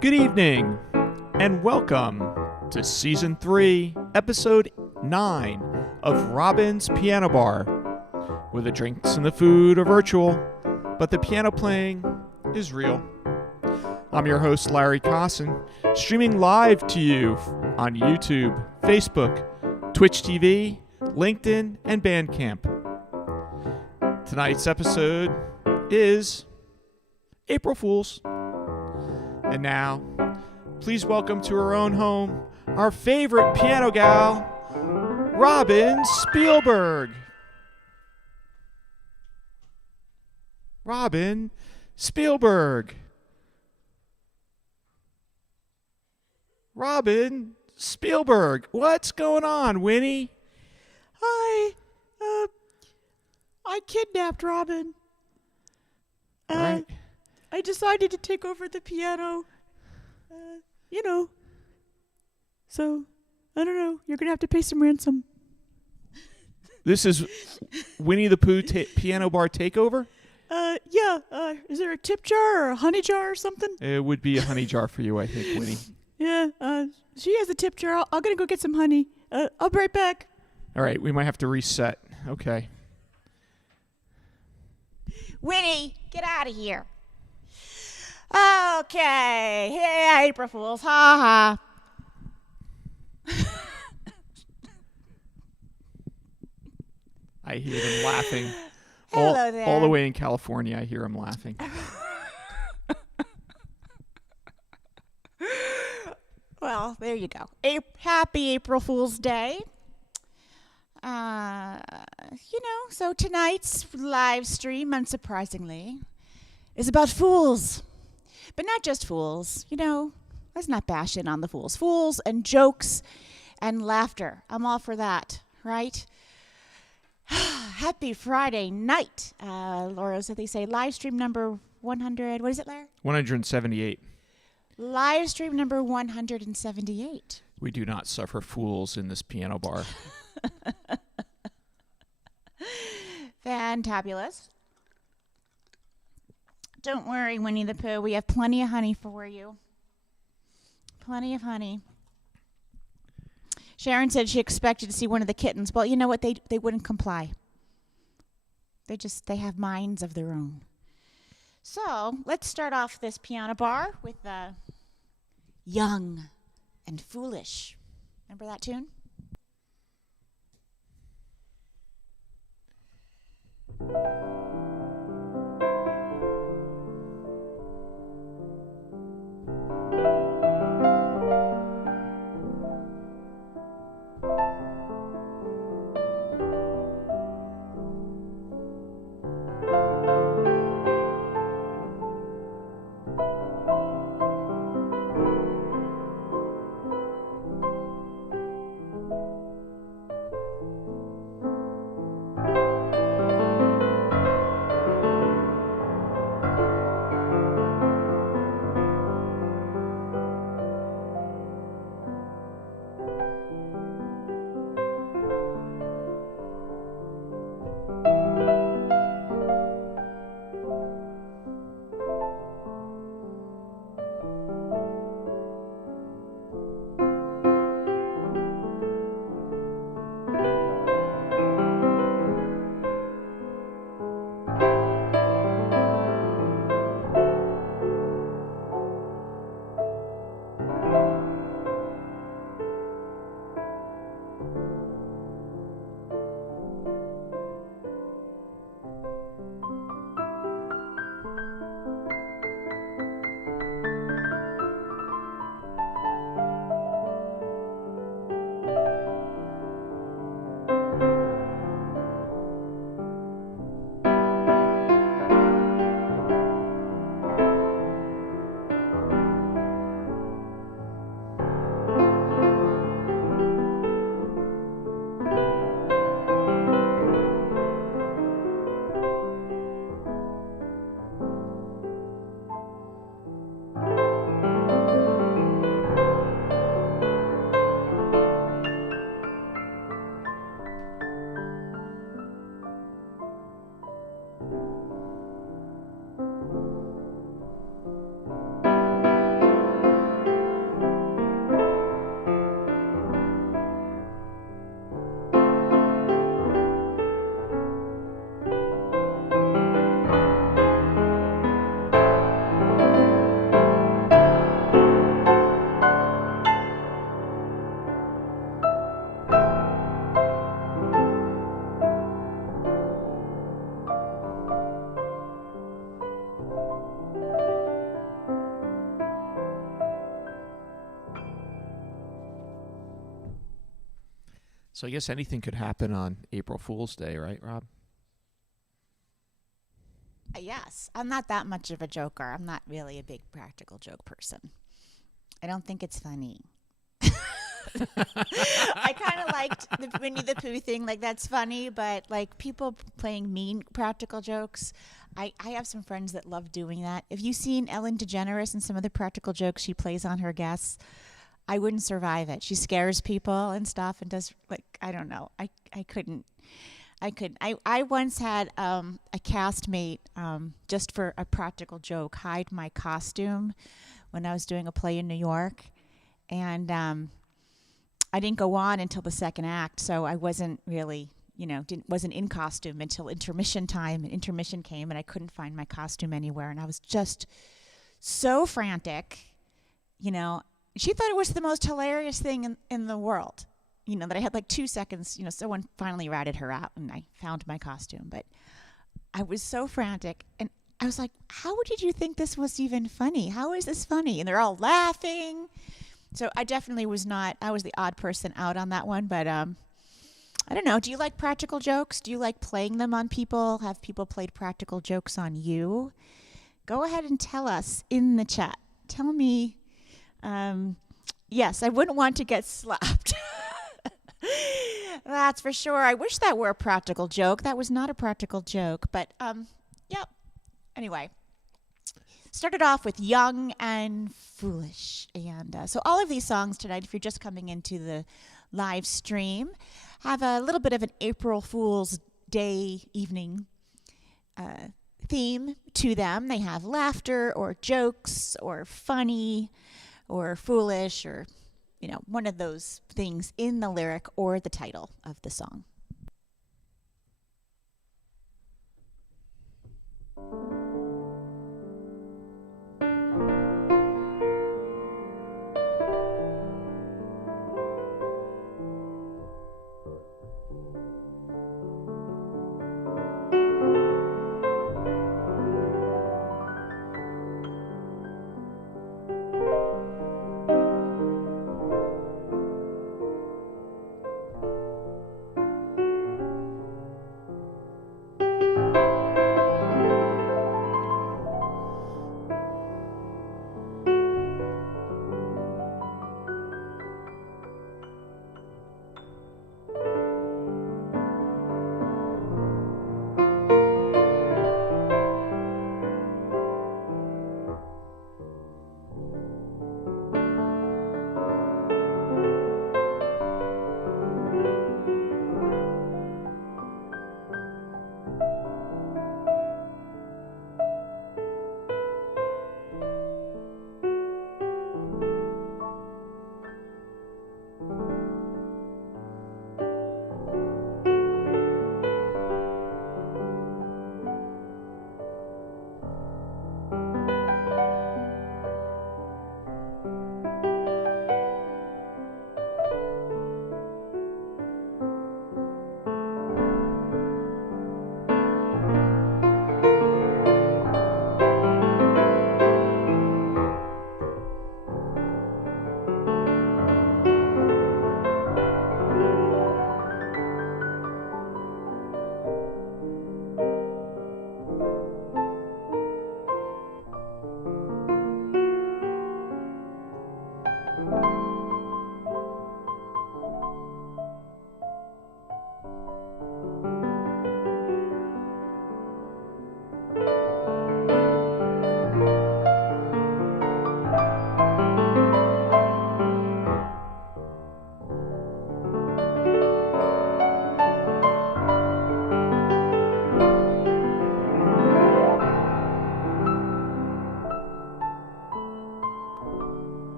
Good evening, and welcome to Season 3, Episode 9 of Robin's Piano Bar, where the drinks and the food are virtual, but the piano playing is real. I'm your host, Larry Kosson, streaming live to you on YouTube, Facebook, Twitch TV, LinkedIn, and Bandcamp. Tonight's episode is April Fool's. And now, please welcome to her own home, our favorite piano gal, Robin Spielberg. Robin Spielberg. Robin Spielberg. What's going on, Winnie? Hi. I kidnapped Robin. All right. I decided to take over the piano. So, I don't know. You're going to have to pay some ransom. This is Winnie the Pooh Piano Bar Takeover? Yeah. Is there a tip jar or a honey jar or something? It would be a honey jar for you, I think, Winnie. Yeah, she has a tip jar. I'm going to go get some honey. I'll be right back. All right, we might have to reset. Okay. Winnie, get out of here. Okay. Hey, April Fools. Ha ha. I hear them laughing. Hello there. All the way in California, I hear them laughing. Well, there you go. Happy April Fool's Day. So tonight's live stream, unsurprisingly, is about fools. But not just fools. Let's not bash in on the fools. Fools and jokes and laughter. I'm all for that, right? Happy Friday night. Laura, so they say live stream number 100. What is it, Larry? 178. Live stream number 178. We do not suffer fools in this piano bar. Fantabulous. Don't worry, Winnie the Pooh. We have plenty of honey for you. Plenty of honey. Sharon said she expected to see one of the kittens. Well, you know what? They wouldn't comply. They have minds of their own. So let's start off this piano bar with Young and Foolish. Remember that tune? So I guess anything could happen on April Fool's Day, right, Rob? Yes, I'm not that much of a joker. I'm not really a big practical joke person. I don't think it's funny. I kind of liked the Winnie the Pooh thing. Like, that's funny, but like people playing mean practical jokes, I have some friends that love doing that. Have you seen Ellen DeGeneres and some of the practical jokes she plays on her guests? I wouldn't survive it. She scares people and stuff and does, like, I don't know. I couldn't. I once had a castmate, just for a practical joke, hide my costume when I was doing a play in New York. And I didn't go on until the second act, so I wasn't really, wasn't in costume until intermission time. And intermission came, and I couldn't find my costume anywhere. And I was just so frantic, She thought it was the most hilarious thing in the world. That I had like 2 seconds, someone finally ratted her out and I found my costume. But I was so frantic and I was like, how did you think this was even funny? How is this funny? And they're all laughing. So I definitely I was the odd person out on that one. But I don't know. Do you like practical jokes? Do you like playing them on people? Have people played practical jokes on you? Go ahead and tell us in the chat. Tell me, yes, I wouldn't want to get slapped. That's for sure. I wish that were a practical joke. That was not a practical joke, but yep. Anyway, started off with Young and Foolish, and so all of these songs tonight, if you're just coming into the live stream, have a little bit of an April Fool's Day evening theme to them. They have laughter or jokes or funny or foolish or one of those things in the lyric or the title of the song.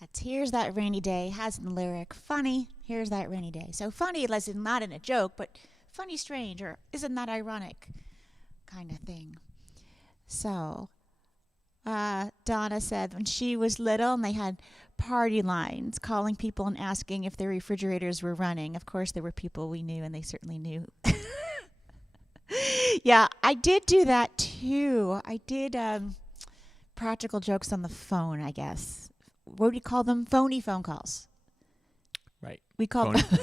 That's Here's That Rainy Day has in the lyric, funny, here's that rainy day. So funny as in not in a joke, but funny strange or isn't that ironic kind of thing. So Donna said when she was little and they had party lines calling people and asking if their refrigerators were running. Of course, there were people we knew, and they certainly knew. Yeah, I did do that too. I did practical jokes on the phone, I guess. What do you call them? Phony phone calls. Right. We call Phony. them.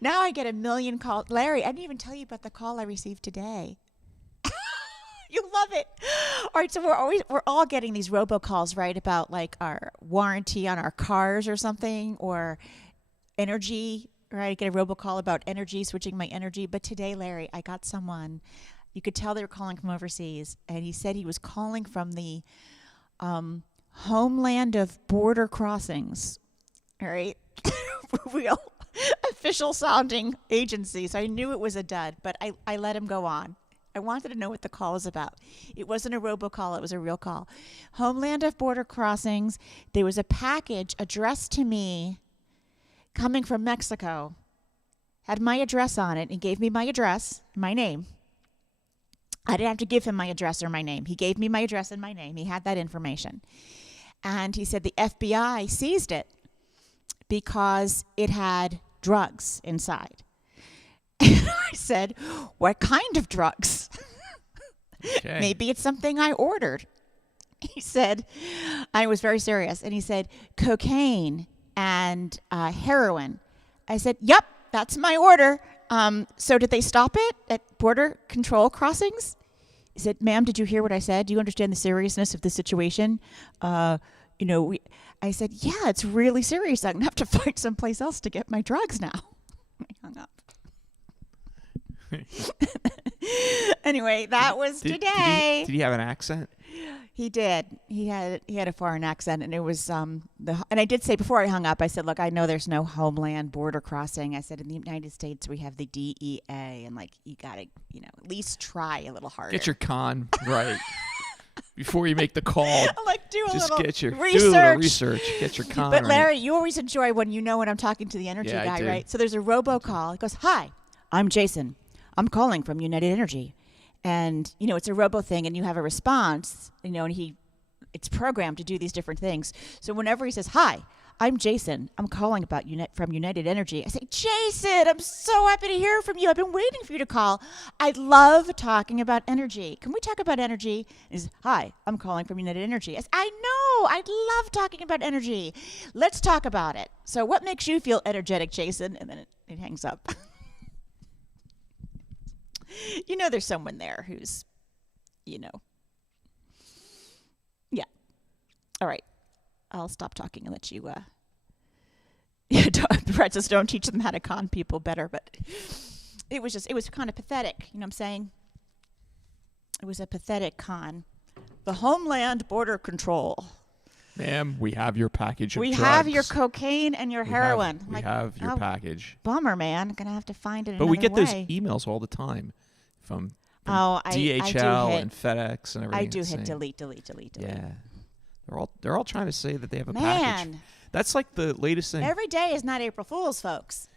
Now I get a million calls. Larry, I didn't even tell you about the call I received today. You love it. All right, so we're all getting these robocalls, right, about like our warranty on our cars or something, or energy, right? I get a robocall about energy, switching my energy. But today, Larry, I got someone. You could tell they were calling from overseas, and he said he was calling from the homeland of border crossings. All right, real official sounding agency. So I knew it was a dud, but I let him go on. I wanted to know what the call was about. It wasn't a robocall, it was a real call. Homeland of border crossings. There was a package addressed to me coming from Mexico. Had my address on it. He gave me my address, my name. I didn't have to give him my address or my name. He gave me my address and my name. He had that information. And he said the FBI seized it because it had drugs inside. And I said, what kind of drugs? Okay. Maybe it's something I ordered. He said, I was very serious. And he said, cocaine and heroin. I said, yep, that's my order. So did they stop it at border control crossings? He said, ma'am, did you hear what I said? Do you understand the seriousness of the situation? I said, yeah, it's really serious. I'm going to have to find someplace else to get my drugs now. I hung up. Anyway, that was today. Did he have an accent? He did. He had a foreign accent, and it was and I did say before I hung up, I said, look, I know there's no homeland border crossing. I said in the United States we have the DEA, and like you gotta at least try a little harder. Get your con right before you make the call. Like do a little research. Do a little research. Get your con. But Larry, right. you always enjoy when you know when I'm talking to the energy Yeah, guy, I do. right? So there's a robocall. He goes, hi, I'm Jason. I'm calling from United Energy. And, it's a robo thing, and you have a response, and it's programmed to do these different things. So whenever he says, hi, I'm Jason. I'm calling about from United Energy. I say, Jason, I'm so happy to hear from you. I've been waiting for you to call. I love talking about energy. Can we talk about energy? He says, hi, I'm calling from United Energy. I say, I know. I love talking about energy. Let's talk about it. So what makes you feel energetic, Jason? And then it hangs up. There's someone there who's, yeah. All right. I'll stop talking and let you, Brett says don't teach them how to con people better, but it was kind of pathetic. You know what I'm saying? It was a pathetic con. The Homeland Border Control. Ma'am, we have your package of We drugs. have your cocaine and your heroin. We have your package. Bummer, man. I'm going to have to find it But another we get way. those emails all the time from I DHL do hit, and FedEx and everything. I do hit saying, delete. Yeah. They're all trying to say that they have a Man. package. That's like the latest thing. Every day is not April Fool's, folks.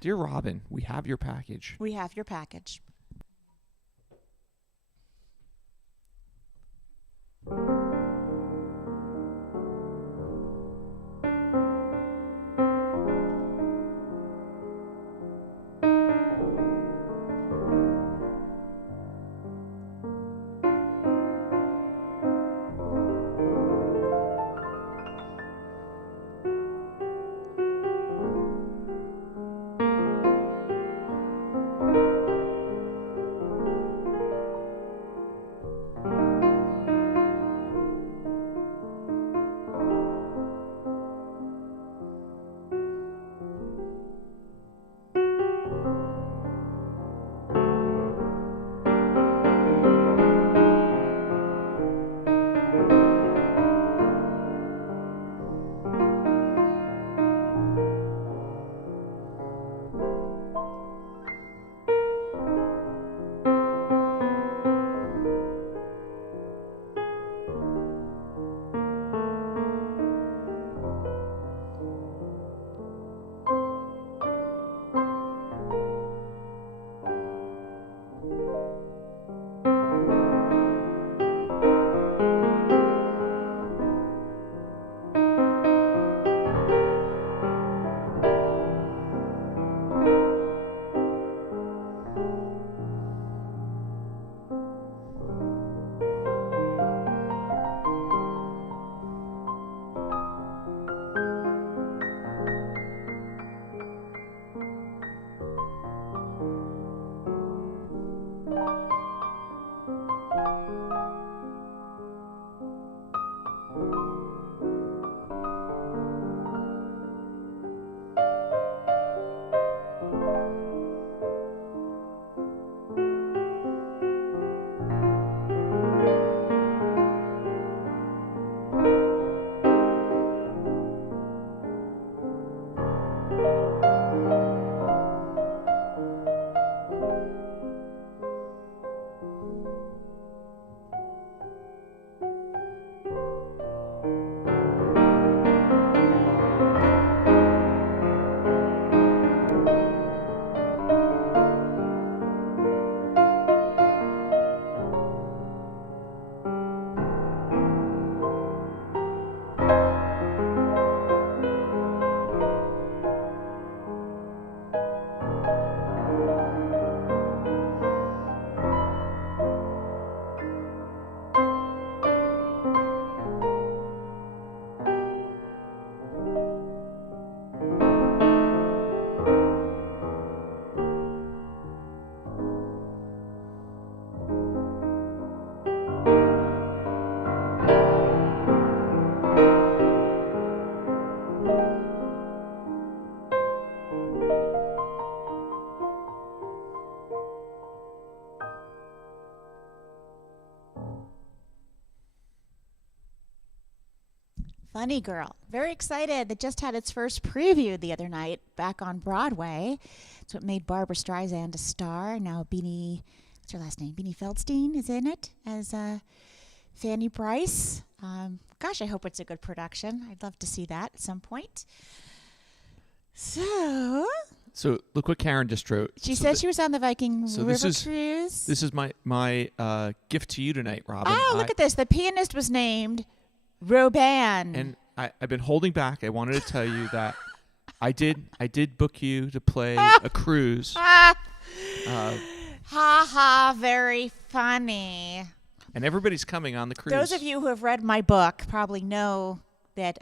Dear Robin, we have your package. We have your package. Funny Girl. Very excited. That just had its first preview the other night back on Broadway. It's what made Barbara Streisand a star. Now what's her last name? Beanie Feldstein is in it as Fanny Bryce. Gosh, I hope it's a good production. I'd love to see that at some point. So look what Karen just wrote. She said she was on the Viking River Cruise. This is my gift to you tonight, Robin. Oh, look at this. The pianist was named Robin. And I've been holding back. I wanted to tell you that I did book you to play a cruise. Ha ha, very funny. And everybody's coming on the cruise. Those of you who have read my book probably know that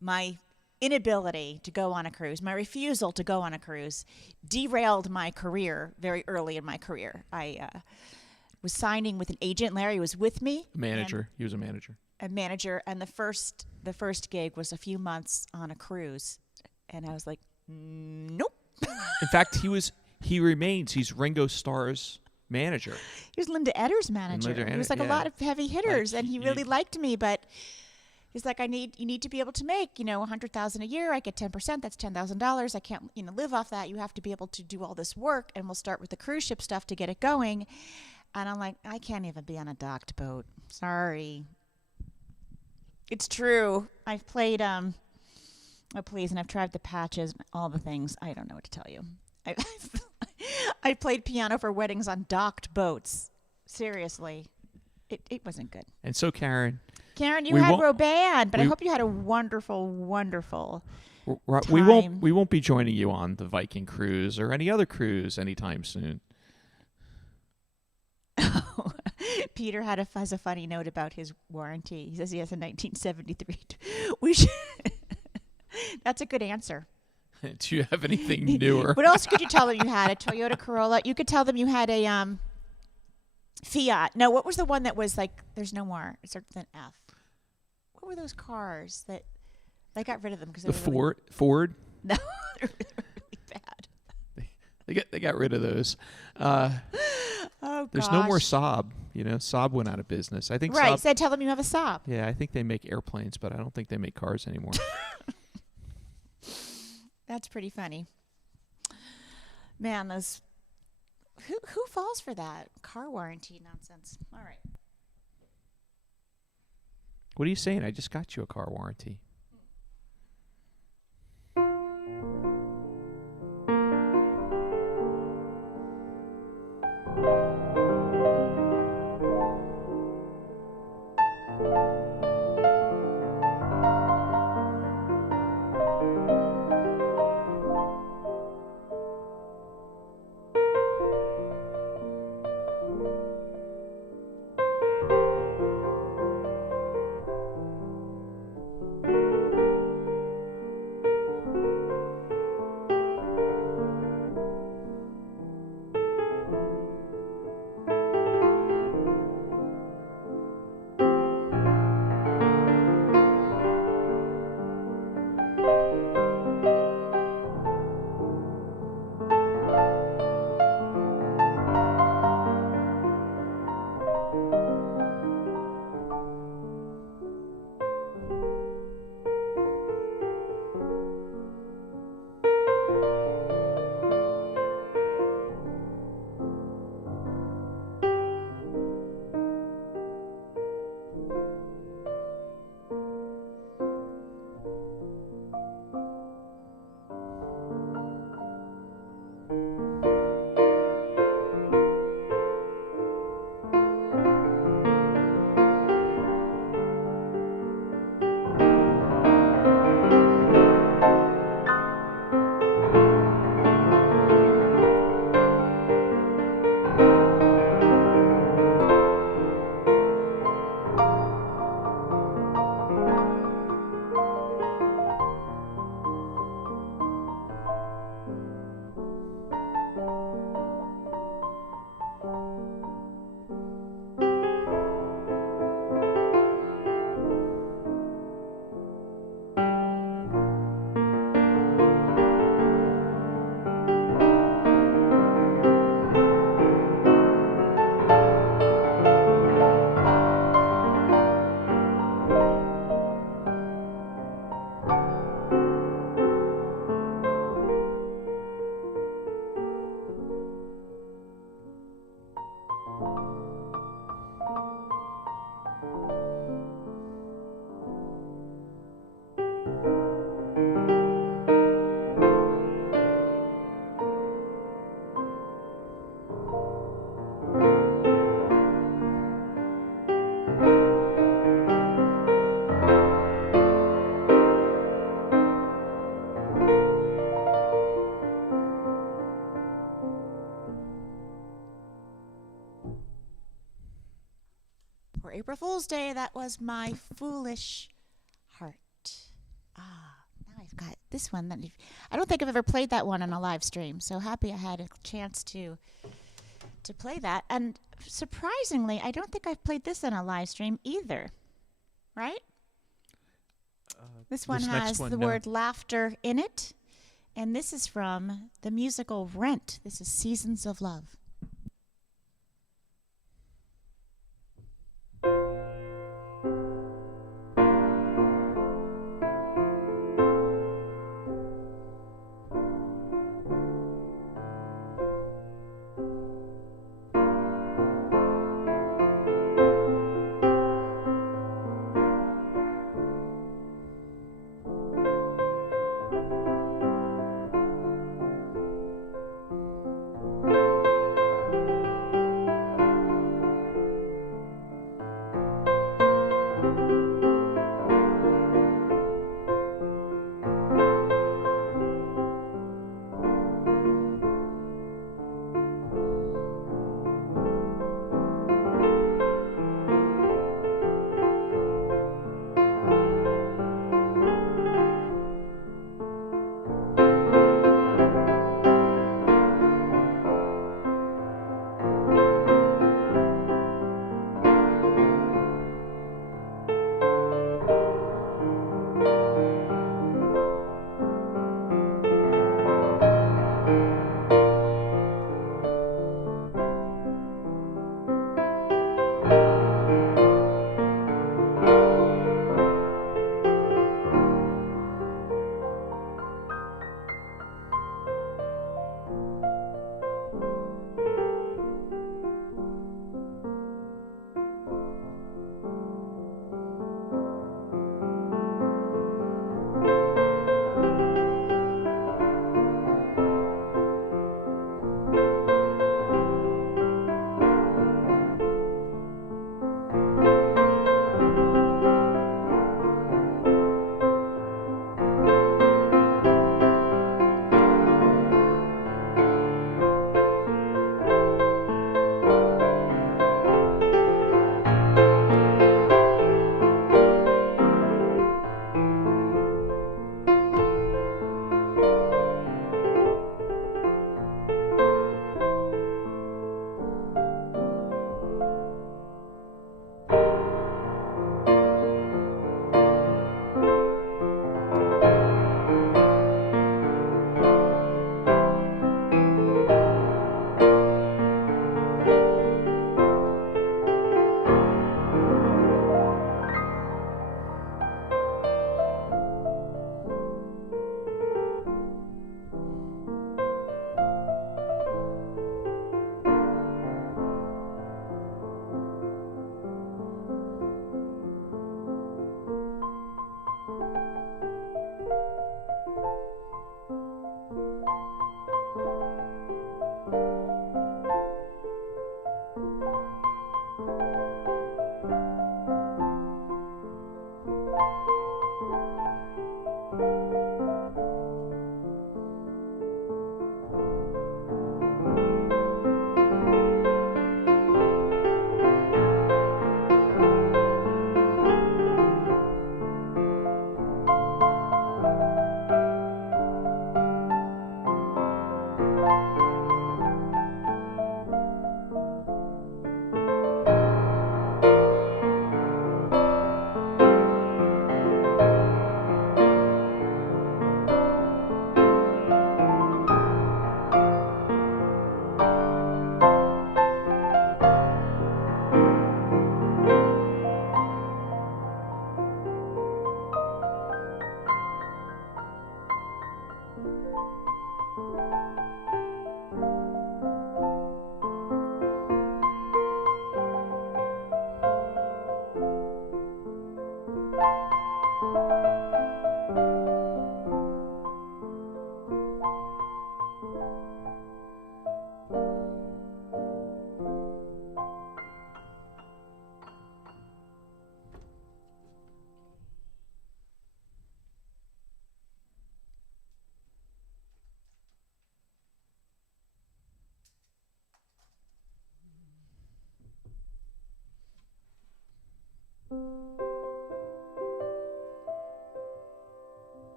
my inability to go on a cruise, my refusal to go on a cruise, derailed my career very early in my career. I was signing with an agent. Larry was with me. Manager. He was a manager. A manager, and the first gig was a few months on a cruise, and I was like, nope. In fact, he's Ringo Starr's manager. He was Linda Edder's manager. He was like a lot of heavy hitters, and he really liked me, but he's like, you need to be able to make, $100,000 a year. I get 10%. That's $10,000. I can't, live off that. You have to be able to do all this work, and we'll start with the cruise ship stuff to get it going. And I'm like, I can't even be on a docked boat. Sorry. It's true. I've played, and I've tried the patches, all the things. I don't know what to tell you. I played piano for weddings on docked boats. Seriously. It wasn't good. And so, Karen, you had Robin, but I hope you had a wonderful, wonderful time. We won't be joining you on the Viking cruise or any other cruise anytime soon. Peter has a funny note about his warranty. He says he has a 1973. That's a good answer. Do you have anything newer? What else could you tell them you had? A Toyota Corolla? You could tell them you had a Fiat. No, what was the one that was like, there's no more. It starts with an F. What were those cars that they got rid of them? The Ford? No, they're really bad. They got rid of those. There's gosh. no more Saab. Saab went out of business. I think right. Saab, So tell them you have a Saab. Yeah, I think they make airplanes, but I don't think they make cars anymore. That's pretty funny. Man, those who falls for that car warranty nonsense? All right. What are you saying? I just got you a car warranty. April Fool's Day. That was my foolish heart. Now I've got this one. I don't think I've ever played that one on a live stream. So happy I had a chance to play that. And surprisingly, I don't think I've played this on a live stream either. Right? This one has the word laughter in it. And this is from the musical Rent. This is Seasons of Love.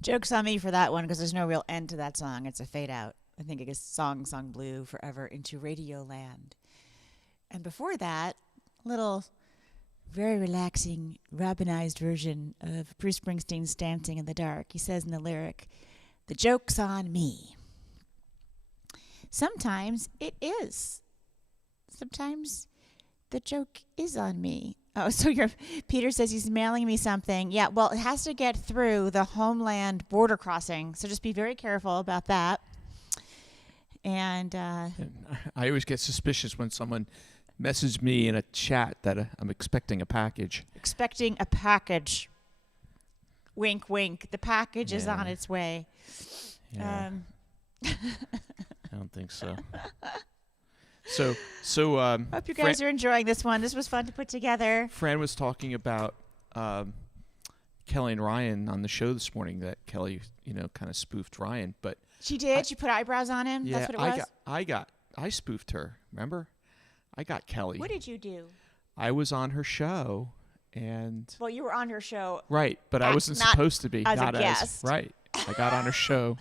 Joke's on me for that one because there's no real end to that song. It's a fade out. I think it is Song Sung Blue Forever into Radio Land. And before that, little very relaxing, Robinized version of Bruce Springsteen's Dancing in the Dark. He says in the lyric, "The joke's on me." Sometimes it is. Sometimes the joke is on me. Oh, so Peter says he's mailing me something. Yeah, well, it has to get through the Homeland border crossing, so just be very careful about that. And I always get suspicious when someone messages me in a chat that I'm expecting a package. Expecting a package. Wink, wink. The package is on its way. Yeah. I don't think so. So hope you guys are enjoying this one. This was fun to put together. Fran was talking about Kelly and Ryan on the show this morning. That Kelly, kind of spoofed Ryan, but she did. She put eyebrows on him. Yeah, that's what it was. I spoofed her. Remember, I got Kelly. What did you do? I was on her show, and well, you were on her show, right? But I wasn't supposed to be. As not a guest. Right. I got on her show.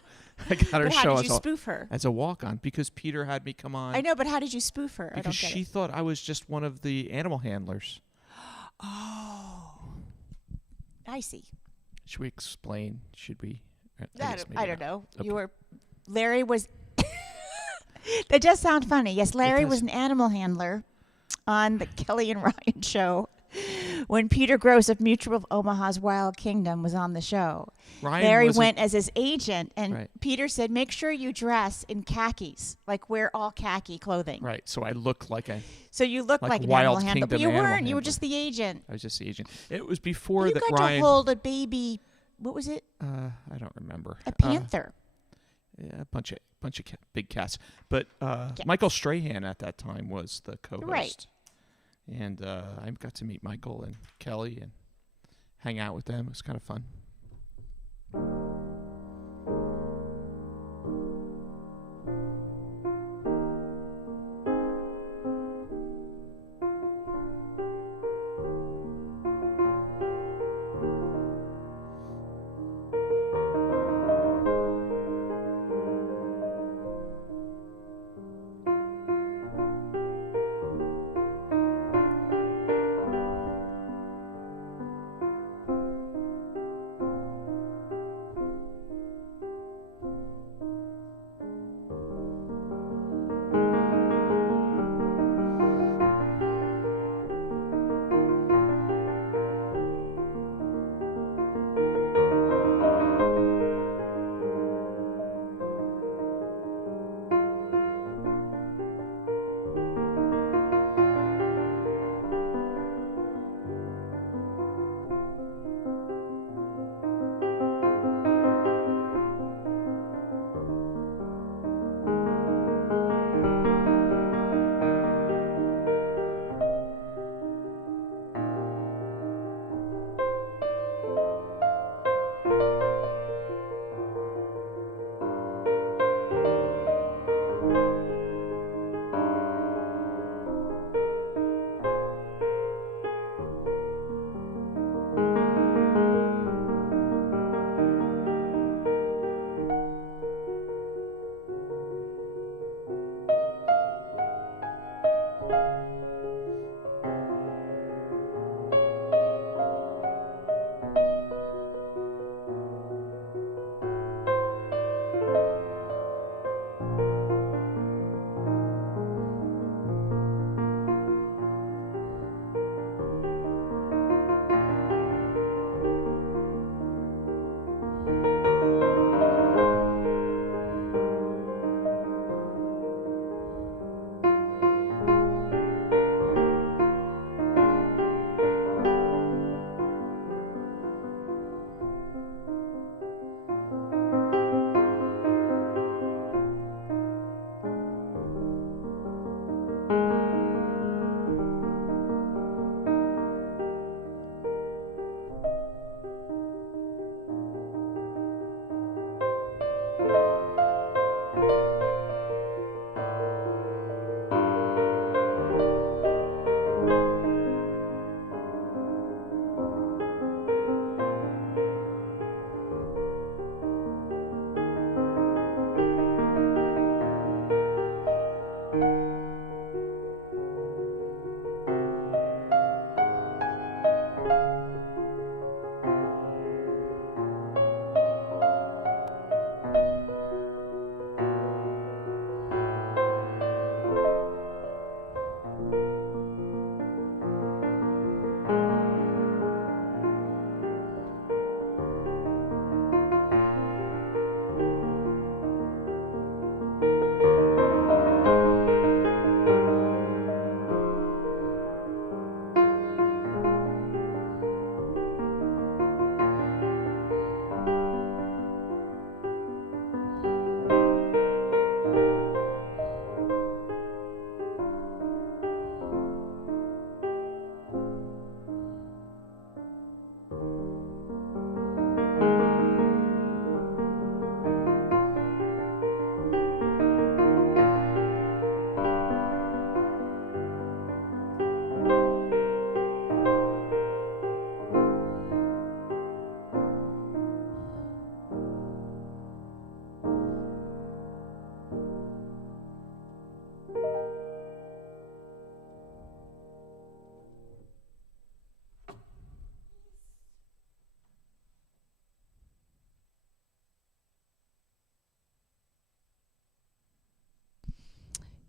I got her but show how did you spoof her? As a walk-on because Peter had me come on. I know, but how did you spoof her? Because she thought I was just one of the animal handlers. Oh, I see. Should we explain? Should we? I don't know. Okay. Larry was. That does sound funny. Yes, Larry was an animal handler on the Kelly and Ryan show when Peter Gross of Mutual of Omaha's Wild Kingdom was on the show. Larry went as his agent, and Peter said, make sure you dress in khakis, like wear all khaki clothing. Right, so I look like a... So you look like an Wild animal handler, but you Kingdom weren't. You were handler. just the agent. I was just the agent. It was before you that got Ryan... to hold a baby, what was it? I don't remember. A panther. Yeah, a bunch of big cats. But Michael Strahan at that time was the co-host. Right. And I got to meet Michael and Kelly and hang out with them. It was kind of fun.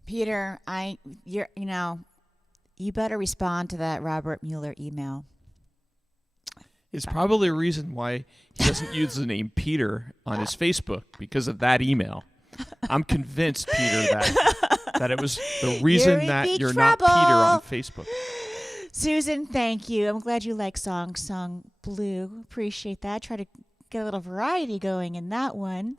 Peter, you better respond to that Robert Mueller email. It's probably a reason why he doesn't use the name Peter on his Facebook because of that email. I'm convinced, Peter, that it was the reason that you're not Peter on Facebook. Susan, thank you. I'm glad you like Song Blue. Appreciate that. Try to get a little variety going in that one.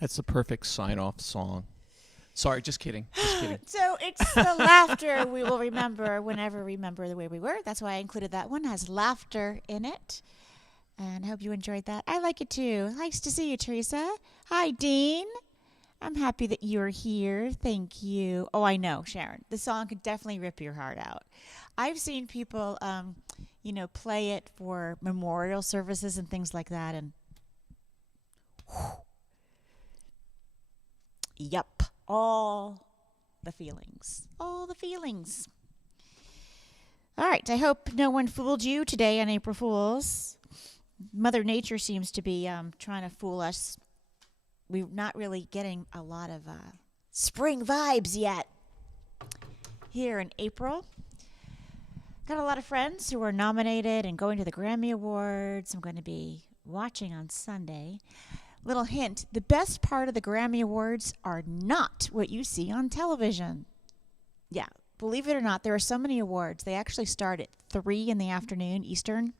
That's the perfect sign-off song. Sorry, just kidding. Just kidding. So it's the laughter we will remember whenever we remember the way we were. That's why I included that one. It has laughter in it. And I hope you enjoyed that. I like it too. Nice to see you, Teresa. Hi, Dean. I'm happy that you're here. Thank you. Oh, I know, Sharon. The song could definitely rip your heart out. I've seen people, play it for memorial services and things like that. And yep, all the feelings. All the feelings. All right. I hope no one fooled you today on April Fools. Mother Nature seems to be trying to fool us. We're not really getting a lot of spring vibes yet here in April. Got a lot of friends who are nominated and going to the Grammy Awards. I'm going to be watching on Sunday. Little hint, the best part of the Grammy Awards are not what you see on television. Yeah, believe it or not, there are so many awards. They actually start at 3 in the afternoon Eastern.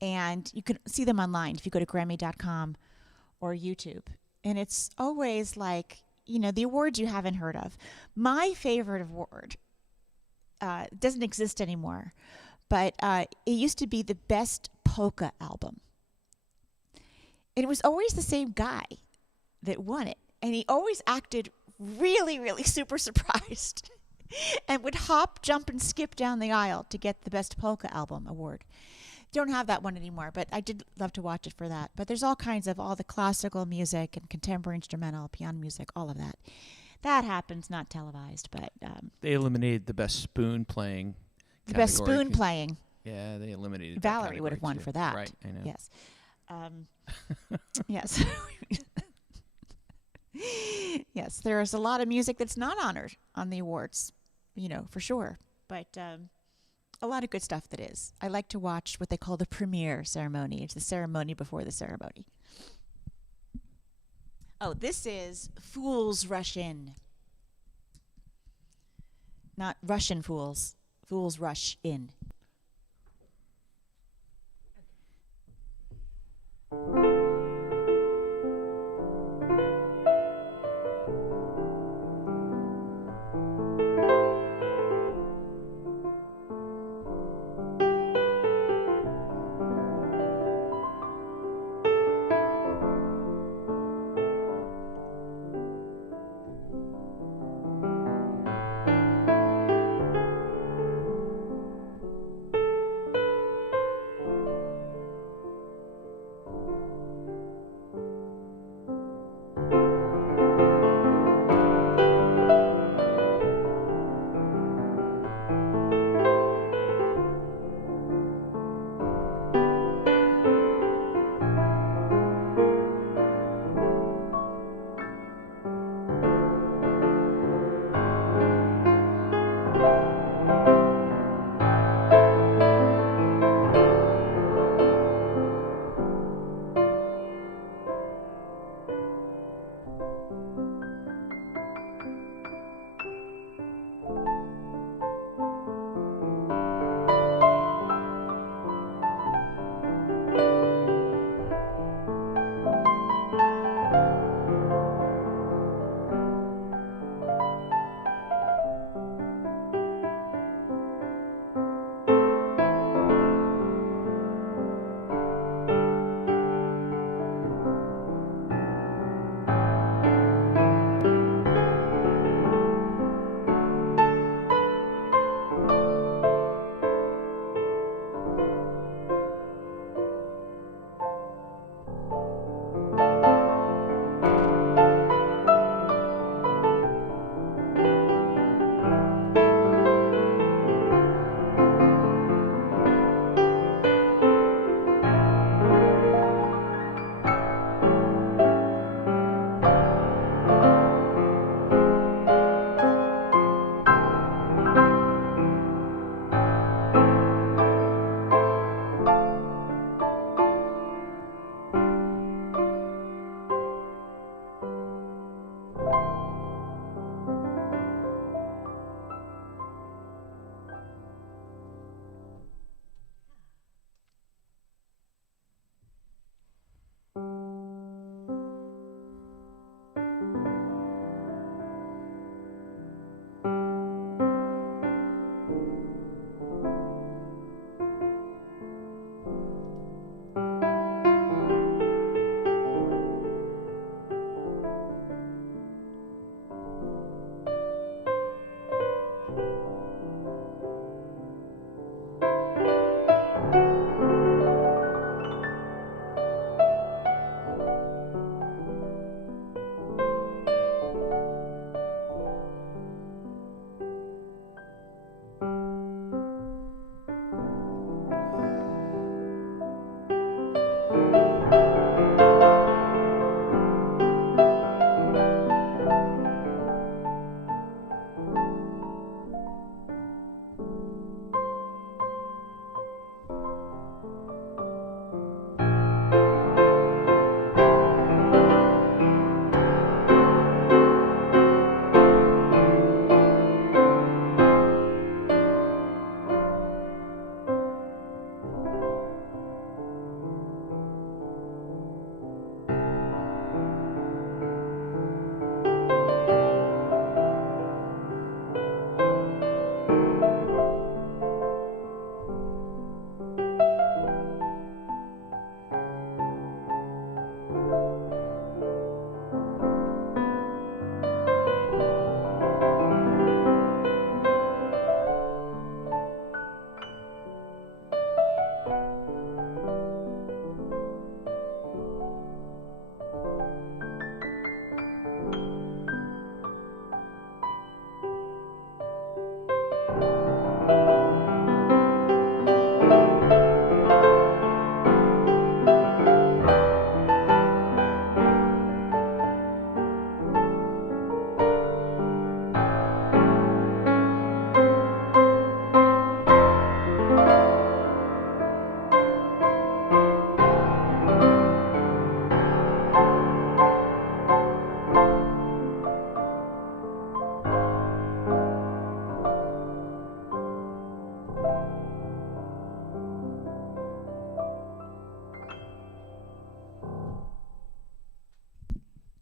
And you can see them online if you go to Grammy.com or YouTube. And it's always like, the awards you haven't heard of. My favorite award doesn't exist anymore, but it used to be the best polka album. And it was always the same guy that won it. And he always acted really, really super surprised and would hop, jump, and skip down the aisle to get the best polka album award. Don't have that one anymore, but I did love to watch it for that. But there's all kinds of all the classical music and contemporary instrumental, piano music, all of that. That happens, not televised, but They eliminated the best spoon playing. The best spoon playing. Yeah, they eliminated. Valerie would have won too. for that. Right, I know. Yes. Yes. Yes, there is a lot of music that's not honored on the awards, for sure. But a lot of good stuff that is. I like to watch what they call the premiere ceremony. It's the ceremony before the ceremony. Oh, this is Fools Rush In. Not Russian fools. Fools Rush In.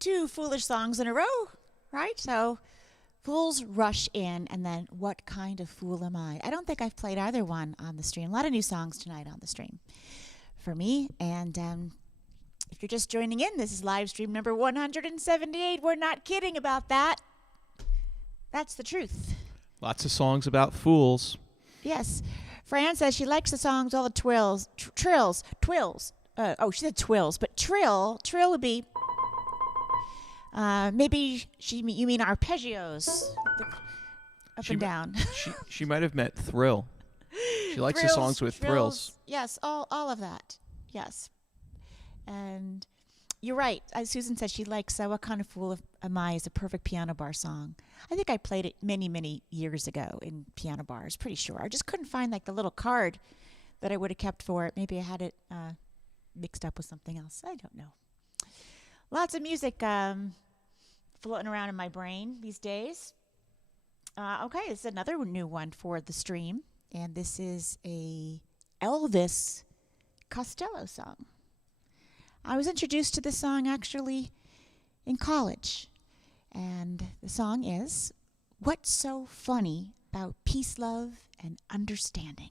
2 foolish songs in a row, right? So fools rush in, and then what kind of fool am I? I don't think I've played either one on the stream. A lot of new songs tonight on the stream for me. And if you're just joining in, this is live stream number 178. We're not kidding about that. That's the truth. Lots of songs about fools. Yes. Fran says she likes the songs, all the twills. She said twills, but trill would be, maybe you mean arpeggios, up and down. She might have meant thrill. She likes Thrills, the songs with thrills. Yes, all of that. Yes. And you're right. As Susan said, she likes What Kind of Fool Am I is a perfect piano bar song. I think I played it many, many years ago in piano bars, pretty sure. I just couldn't find like the little card that I would have kept for it. Maybe I had it mixed up with something else. I don't know. Lots of music floating around in my brain these days. Okay, this is another new one for the stream. And this is a Elvis Costello song. I was introduced to this song actually in college. And the song is What's So Funny About Peace, Love, and Understanding?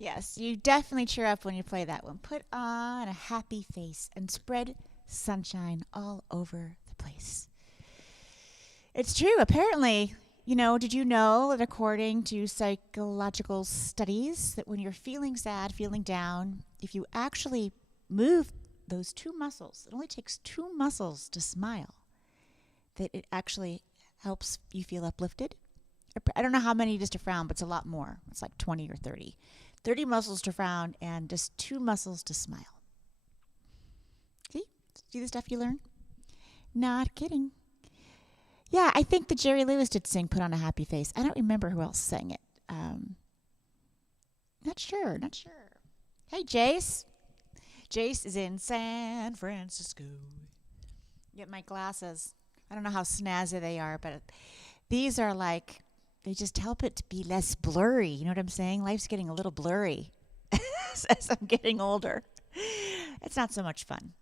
Yes, you definitely cheer up when you play that one. Put on a happy face and spread sunshine all over the place. It's true. Apparently, did you know that according to psychological studies, that when you're feeling sad, feeling down, if you actually move those two muscles, it only takes two muscles to smile, that it actually helps you feel uplifted. I don't know how many just to frown, but it's a lot more. It's like 20 or 30. 30 muscles to frown and just two muscles to smile. See the stuff you learn? Not kidding. Yeah, I think that Jerry Lewis did sing Put on a Happy Face. I don't remember who else sang it. Not sure. Hey, Jace. Jace is in San Francisco. Get my glasses. I don't know how snazzy they are, but these are like, they just help it to be less blurry. You know what I'm saying? Life's getting a little blurry as I'm getting older. It's not so much fun.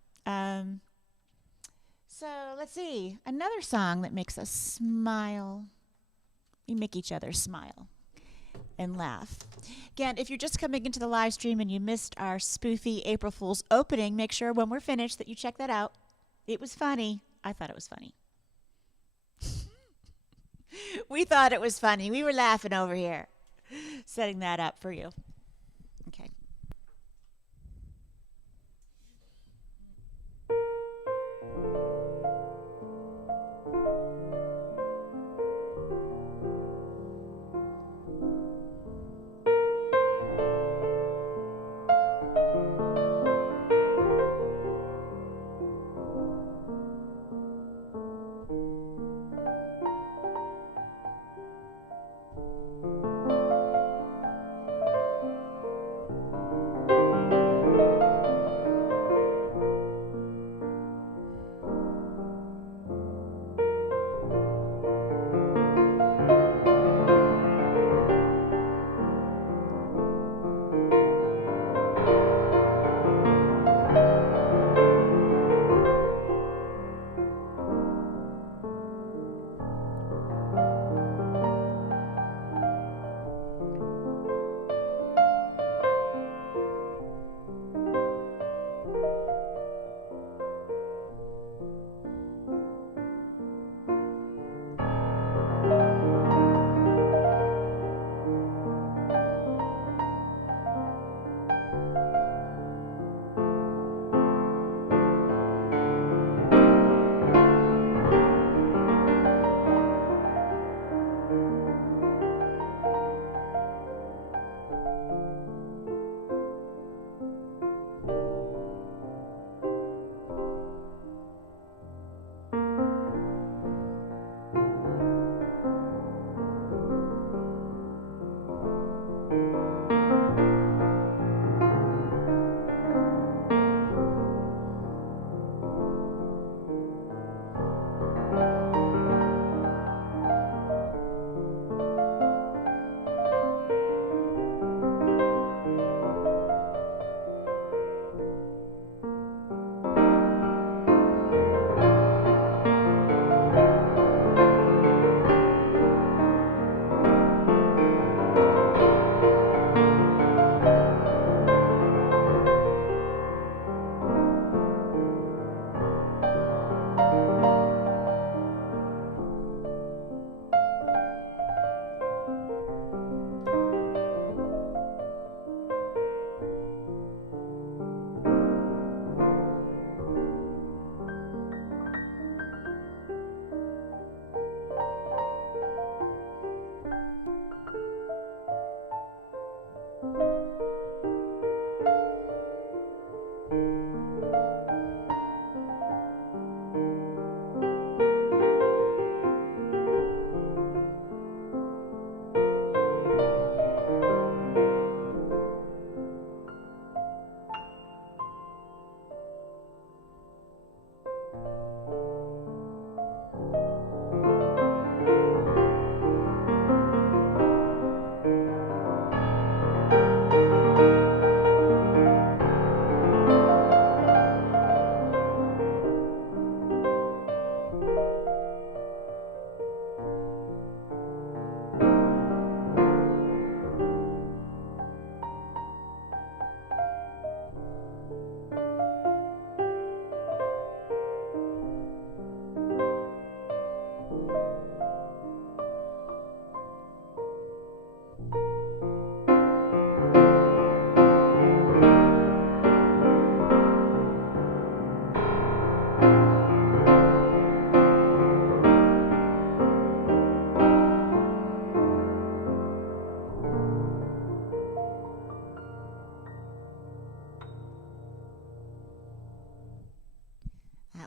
So let's see. Another song that makes us smile. We make each other smile and laugh. Again, if you're just coming into the live stream and you missed our spoofy April Fool's opening, make sure when we're finished that you check that out. It was funny. I thought it was funny. We thought it was funny. We were laughing over here, setting that up for you. Okay.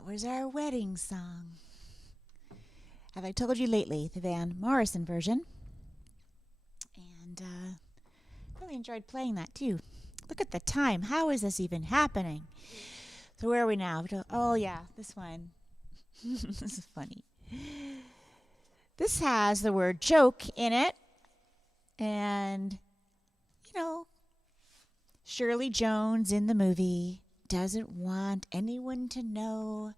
That was our wedding song. Have I told you lately, the Van Morrison version? And really enjoyed playing that too. Look at the time. How is this even happening? So where are we now? Oh yeah, this one. This is funny. This has the word joke in it. And, Shirley Jones in the movie doesn't want anyone to know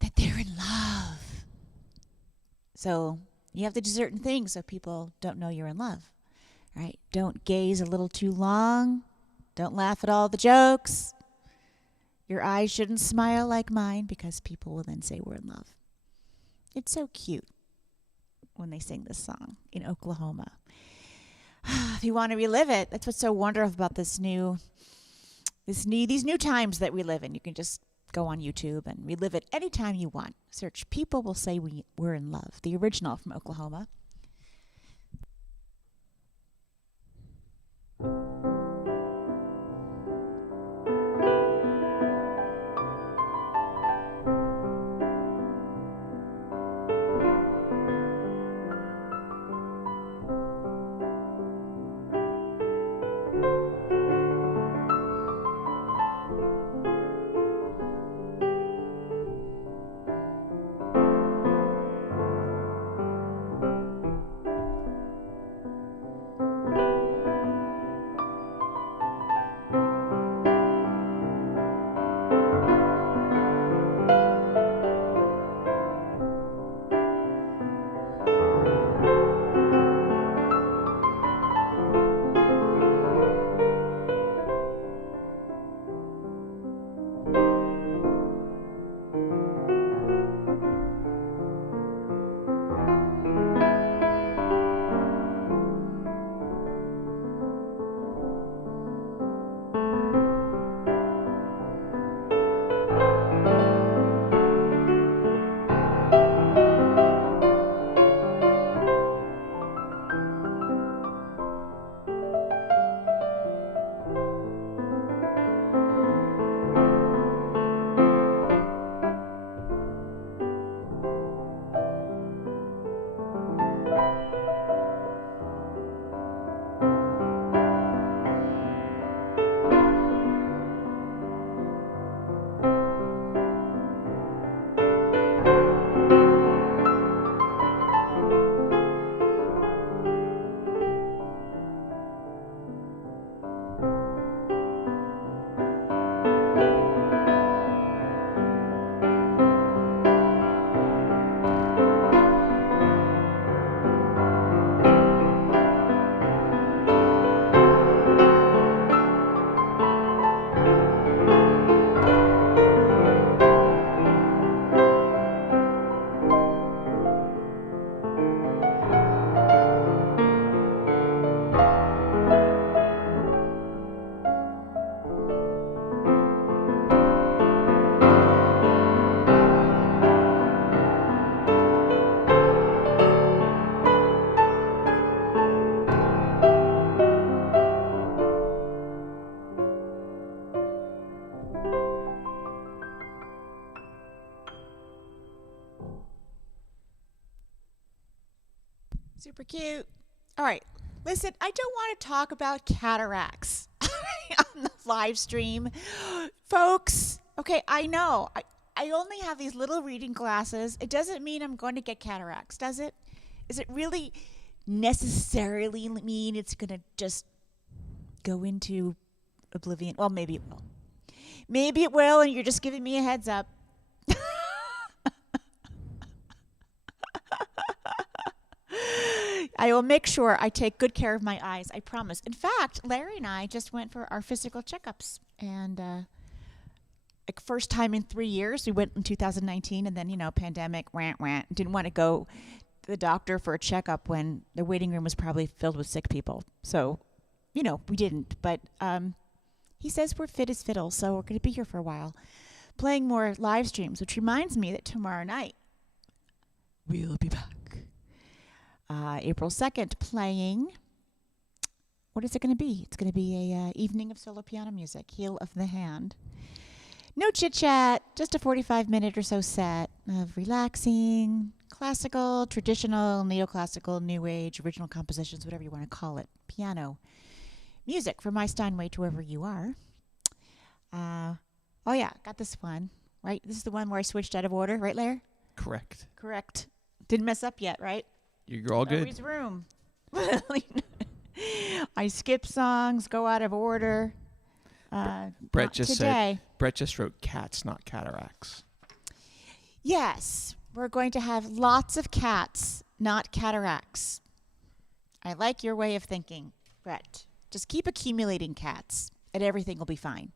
that they're in love. So you have to do certain things so people don't know you're in love, right? Don't gaze a little too long. Don't laugh at all the jokes. Your eyes shouldn't smile like mine because people will then say we're in love. It's so cute when they sing this song in Oklahoma. If you want to relive it, that's what's so wonderful about these new times that we live in. You can just go on YouTube and relive it anytime you want. Search People Will Say We're in Love, the original from Oklahoma. Super cute. All right. Listen, I don't want to talk about cataracts on the live stream. Folks, okay, I know. I only have these little reading glasses. It doesn't mean I'm going to get cataracts, does it? Is it really necessarily mean it's going to just go into oblivion? Well, maybe it will. Maybe it will, and you're just giving me a heads up. I will make sure I take good care of my eyes, I promise. In fact, Larry and I just went for our physical checkups. And first time in 3 years, we went in 2019. And then, pandemic, didn't want to go to the doctor for a checkup when the waiting room was probably filled with sick people. So, we didn't. But he says we're fit as fiddle, so we're going to be here for a while. Playing more live streams, which reminds me that tomorrow night, we'll be back. April 2nd, playing, what is it going to be? It's going to be a evening of solo piano music, Heel of the Hand. No chit chat, just a 45-minute or so set of relaxing, classical, traditional, neoclassical, new age, original compositions, whatever you want to call it, piano music from my Steinway to wherever you are. Oh yeah, got this one, right? This is the one where I switched out of order, right, Lair? Correct. Correct. Didn't mess up yet, right? You're all good. Always room. I skip songs, go out of order. Brett just today. Brett just wrote cats, not cataracts. Yes, we're going to have lots of cats, not cataracts. I like your way of thinking, Brett. Just keep accumulating cats, and everything will be fine.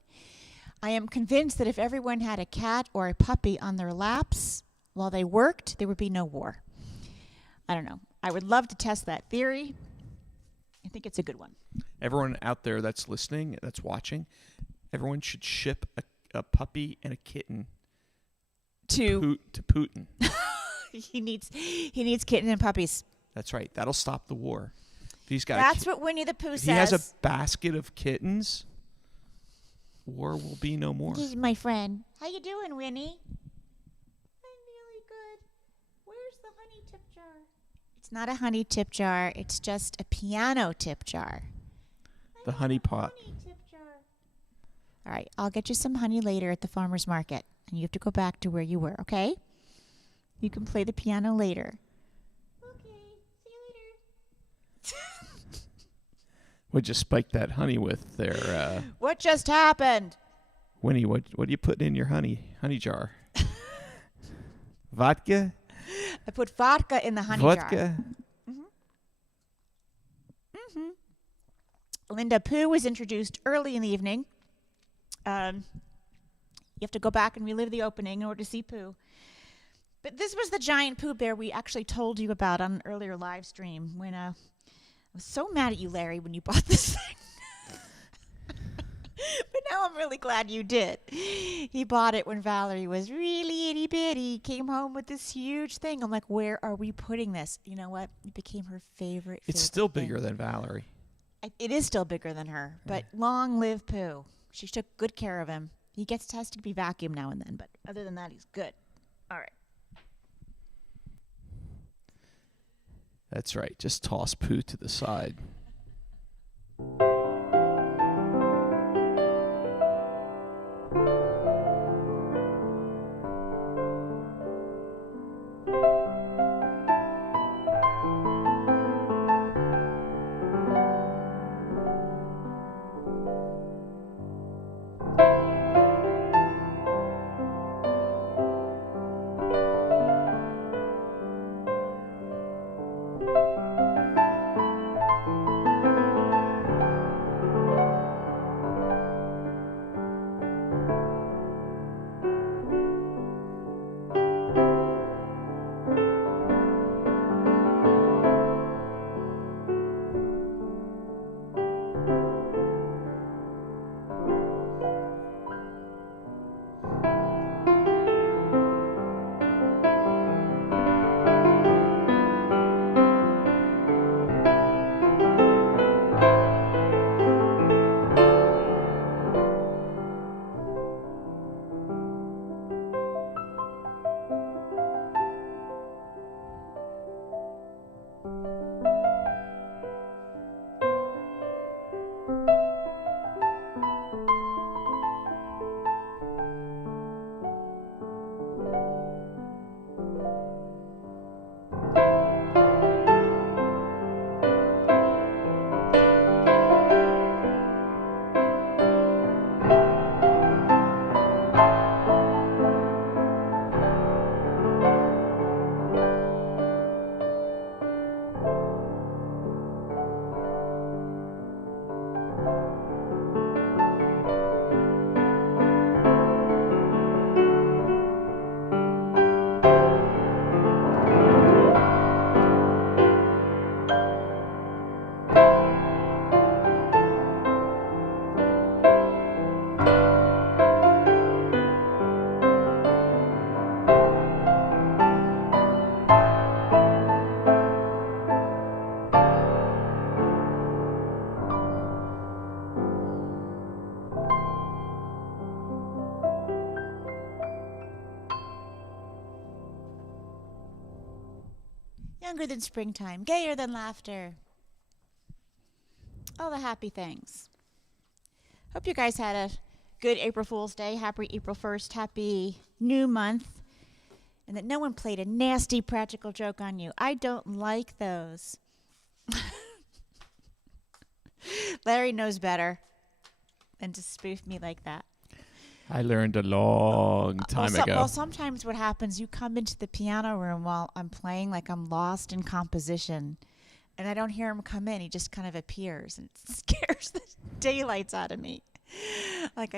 I am convinced that if everyone had a cat or a puppy on their laps while they worked, there would be no war. I don't know. I would love to test that theory. I think it's a good one. Everyone out there that's listening, that's watching, everyone should ship a puppy and a kitten to Putin. He needs kitten and puppies. That's right. That'll stop the war. If he's got That's what Winnie the Pooh if says. he has a basket of kittens, war will be no more. This is my friend. How you doing, Winnie? I'm really good. Where's the honey tip jar? It's not a honey tip jar. It's just a piano tip jar. The honey pot. Honey tip jar. All right, I'll get you some honey later at the farmer's market, and you have to go back to where you were, okay? You can play the piano later. Okay, see you later. Would you spike that honey with there? What just happened? Winnie, what are you putting in your honey jar? Vodka? I put vodka in the honey Vodka? jar. Linda Pooh was introduced early in the evening. You have to go back and relive the opening in order to see Pooh. But this was the giant Pooh bear we actually told you about on an earlier live stream when I was so mad at you, Larry, when you bought this thing. But now I'm really glad you did. He bought it when Valerie was really itty bitty, came home with this huge thing. I'm like, where are we putting this? You know what? It became her favorite It's still thing. bigger than Valerie. It is still bigger than her, but long live Pooh. She took good care of him. He has to be vacuumed now and then, but other than that, he's good. All right. That's right. Just toss Pooh to the side. younger than springtime, gayer than laughter. All the happy things. Hope you guys had a good April Fool's Day. Happy April 1st. Happy new month. And that no one played a nasty practical joke on you. I don't like those. Larry knows better than to spoof me like that. I learned a long time ago. Well, sometimes what happens, you come into the piano room while I'm playing like I'm lost in composition, and I don't hear him come in. He just kind of appears, and it scares the daylights out of me. Like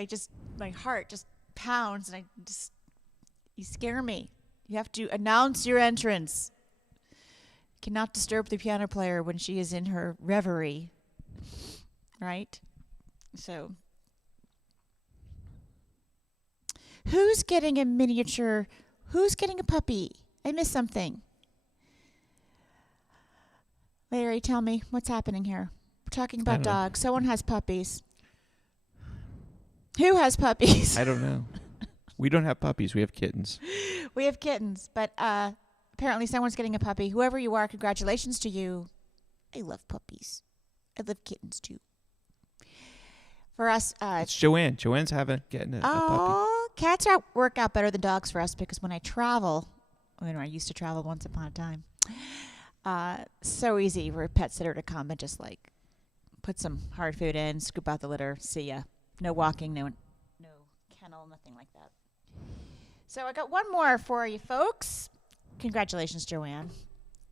my heart just pounds, and you scare me. You have to announce your entrance. Cannot disturb the piano player when she is in her reverie. Right? So, who's getting a miniature? Who's getting a puppy? I missed something. Larry, tell me what's happening here. We're talking about dogs. Someone has puppies. Who has puppies? I don't know. We don't have puppies. We have kittens. We have kittens, but apparently someone's getting a puppy. Whoever you are, congratulations to you. I love puppies. I love kittens too. For us, it's Joanne. Joanne's getting a puppy. Cats work out better than dogs for us because when I travel, I used to travel once upon a time. So easy for a pet sitter to come and just like put some hard food in, scoop out the litter, see ya. No walking, no kennel, nothing like that. So I got one more for you folks. Congratulations, Joanne.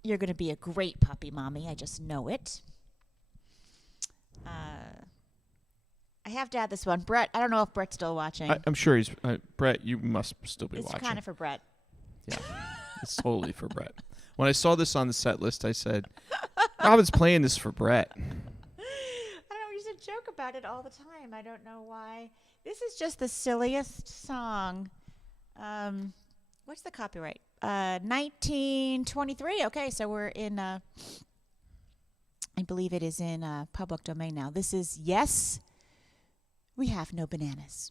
You're going to be a great puppy mommy. I just know it. I have to add this one. Brett, I don't know if Brett's still watching. I'm sure he's... Brett, you must still be watching. It's kind of for Brett. Yeah, it's totally for Brett. When I saw this on the set list, I said, Robin's playing this for Brett. I don't know. We used to joke about it all the time. I don't know why. This is just the silliest song. What's the copyright? 1923. Okay, so we're in... I believe it is in public domain now. This is Yes, We Have No Bananas.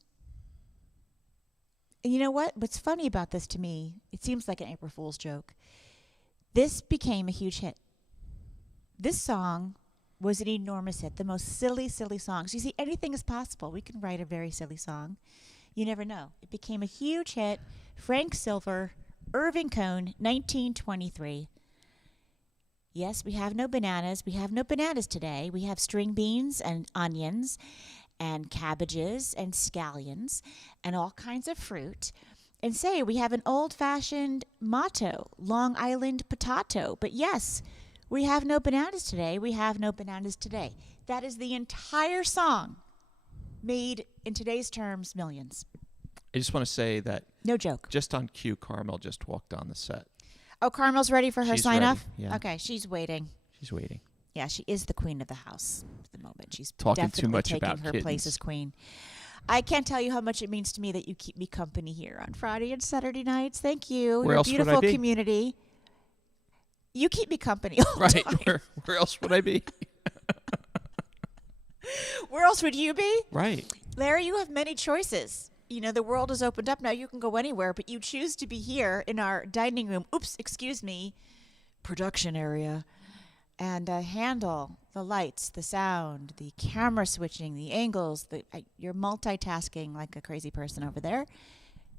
And you know what? What's funny about this to me, it seems like an April Fool's joke. This became a huge hit. This song was an enormous hit. The most silly, silly songs. You see, anything is possible. We can write a very silly song. You never know. It became a huge hit. Frank Silver, Irving Cohn, 1923. Yes, we have no bananas. We have no bananas today. We have string beans and onions and cabbages and scallions and all kinds of fruit. And say we have an old-fashioned motto, Long Island potato. But yes, we have no bananas today. We have no bananas today. That is the entire song made, in today's terms, millions. I just want to say that... No joke. Just on cue, Carmel just walked on the set. Oh, Carmel's ready for her sign-off? Yeah. Okay, she's waiting. She's waiting. Yeah, she is the queen of the house at the moment. She's talking definitely too much taking about her kittens. place as queen. I can't tell you how much it means to me that you keep me company here on Friday and Saturday nights. Thank you. Where Your else would I beautiful be? community. You keep me company all the time. Right. Where else would I be? Where else would you be? Right. Larry, you have many choices. You know, the world has opened up now. You can go anywhere, but you choose to be here in our dining room. Oops, excuse me. Production area. And handle the lights, the sound, the camera switching, the angles. You're multitasking like a crazy person over there.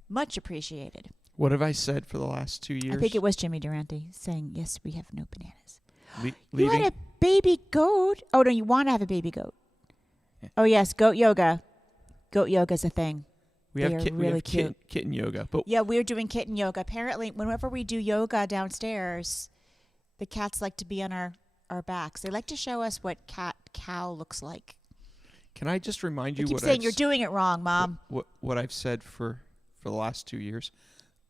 Much appreciated. What have I said for the last 2 years? I think it was Jimmy Durante saying, yes, we have no bananas. You Leaving? had a baby goat. Oh, no, you want to have a baby goat. Yeah. Oh, yes, goat yoga. Goat yoga is a thing. We have kitten yoga. But yeah, we're doing kitten yoga. Apparently, whenever we do yoga downstairs, the cats like to be on our backs. They like to show us what cow looks like. Can I just remind you what saying you're doing it wrong, Mom. What I've said for the last 2 years?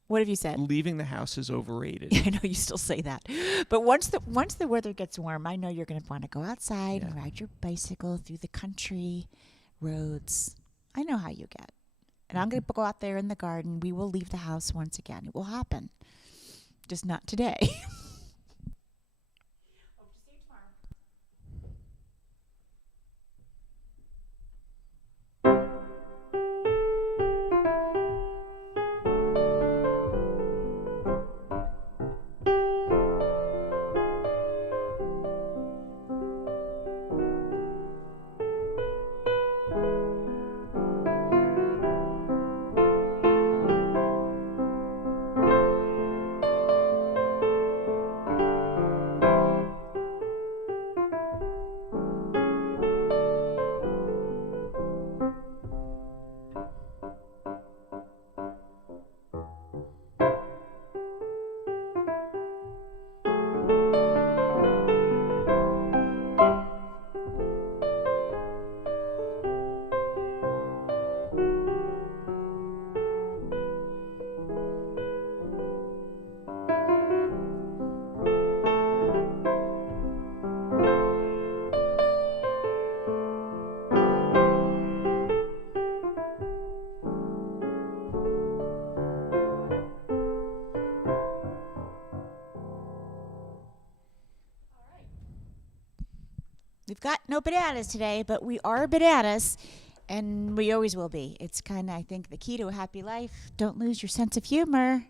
What have you said? Leaving the house is overrated. I know you still say that. But once the weather gets warm, I know you're going to want to go outside and ride your bicycle through the country roads. I know how you get. And I'm going to go out there in the garden. We will leave the house once again. It will happen. Just not today. got no bananas today, but we are bananas, and we always will be. It's kind of, I think, the key to a happy life. Don't lose your sense of humor.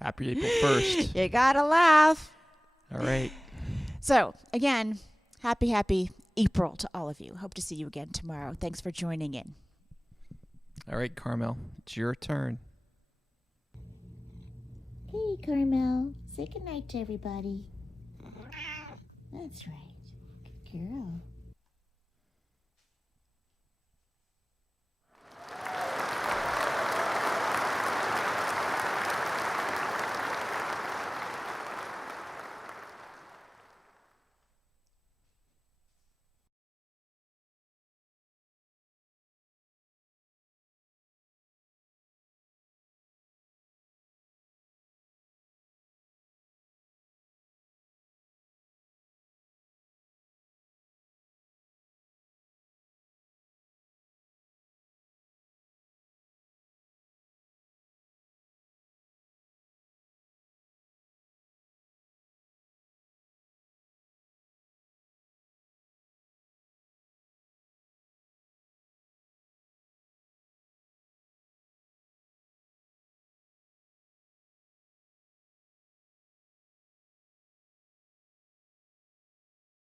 Happy April 1st. You gotta laugh. All right. So, again, happy April to all of you. Hope to see you again tomorrow. Thanks for joining in. All right, Carmel, it's your turn. Hey, Carmel. Say goodnight to everybody. That's right. Good girl.